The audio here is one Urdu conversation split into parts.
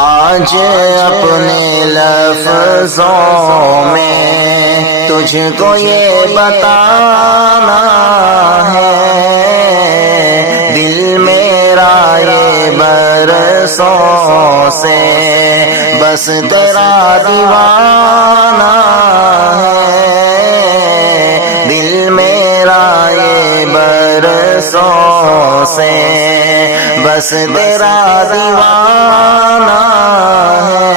آج اپنے لفظوں میں تجھ کو یہ بتانا ہے، دل میرا یہ برسوں سے بس تیرا دیوانہ ہے، دل میرا یہ برسوں سے بس تیرا دیوانہ ہے۔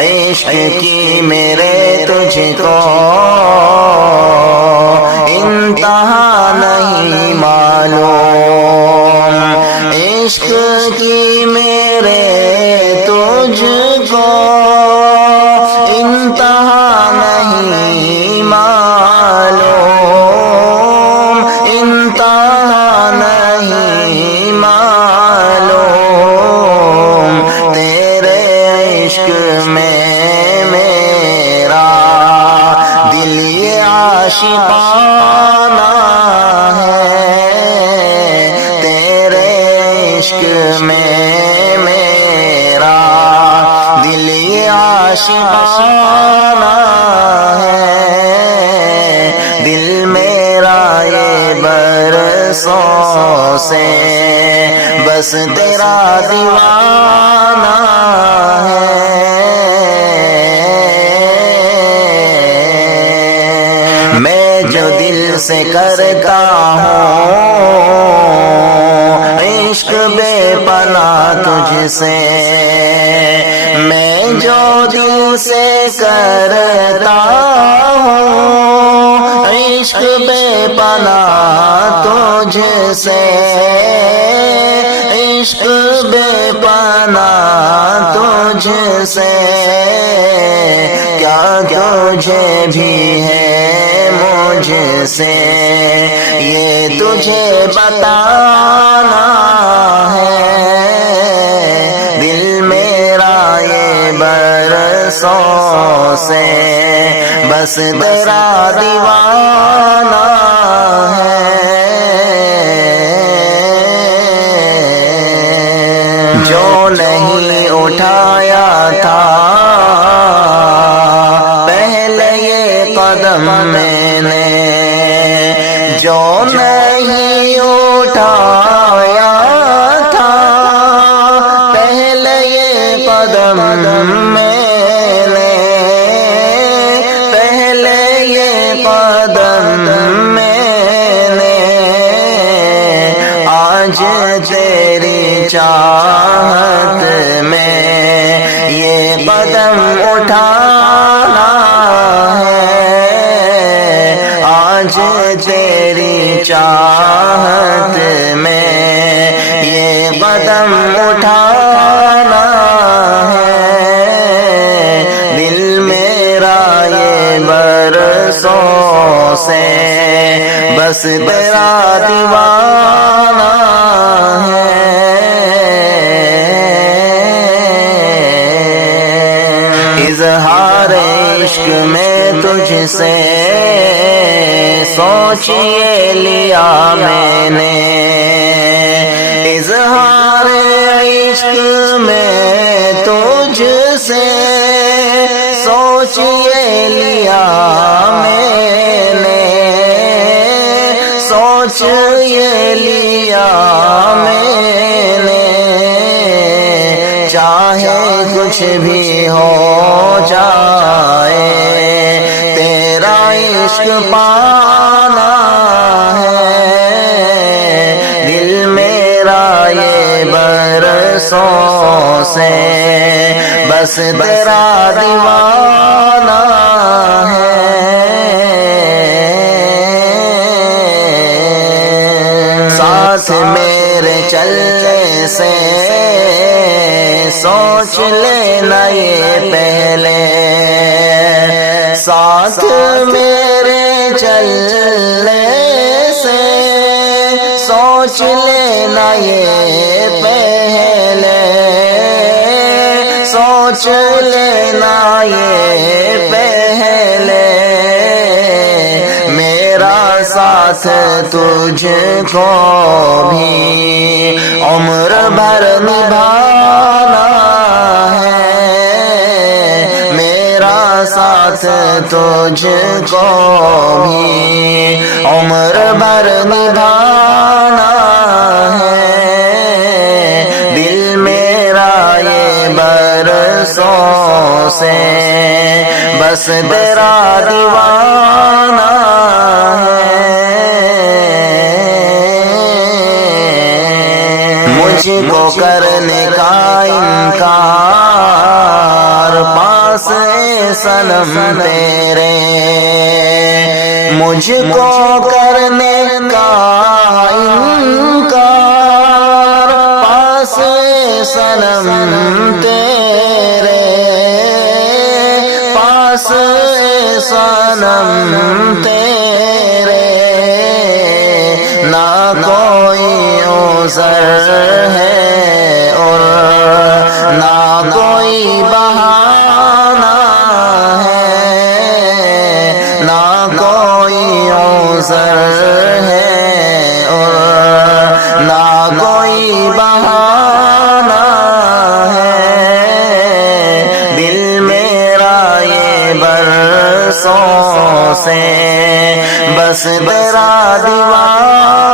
عشق کی میرے تجھ کو انتہا نہیں معلوم، عشق کی میرے تجھ کو انتہا نہیں معلوم، انتہا نہیں معلوم، تیرے عشق میں میرا دل یہ عاشقانہ ہے، تیرے عشق میں میرا دل یہ عاشقانہ ہے، دل میرا یہ برسوں سے بس تیرا دیوانہ ہے۔ میں جو دل سے کرتا ہوں عشق بے پناہ تجھ سے، میں جو دل سے کرتا ہوں عشق بے پناہ تجھ سے، عشق بے پناہ تجھ سے، کیا تجھے بھی ہے مجھ سے یہ تجھے بتانا ہے، دل میرا یہ برسوں سے بس تیرا دیوانہ ہے۔ جو نہیں اٹھایا تھا پہلے یہ قدم میں نے، جو نہیں اٹھایا تھا پہلے یہ قدم میں نے، پہلے یہ قدم میں نے، آج تیری چاہت میں یہ قدم اٹھانا ہے، آج تیری چاہت میں یہ قدم اٹھانا ہے، دل میرا یہ برسوں سے بس تیرا دیوانہ ہے۔ اظہار عشق میں تجھ سے سوچ یہ لیا میں نے، اظہار عشق میں تجھ سے سوچ یہ لیا میں نے، سوچ یہ لیا میں نے، چاہے کچھ بھی ہو جائے تیرا عشق پانا ہے، دل میرا یہ برسوں سے بس تیرا دیوانہ ہے۔ ساتھ میرے چلنے سے سوچ لینا یہ پہلے، ساتھ میرے چلنے سے سوچ لینا یہ پہلے، سوچ لینا یہ پہلے، میرا ساتھ ساتھ تجھ کو بھی عمر بھر نبھانا ہے، میرا ساتھ تجھ کو بھی عمر بھر نبھانا ہے، دل میرا یہ برسوں سے بس تیرا دیوانہ ہے، مجھ کو کرنے کا انکار پاس صنم تیرے، مجھ کو کرنے کا انکار پاس صنم تیرے، پاس صنم تیرے، نہ کوئی عذر ہے اور نہ کوئی بہانہ ہے، نہ کوئی عذر ہے اور نہ کوئی بہانہ ہے، دل میرا یہ برسوں سے بس تیرا دیوانہ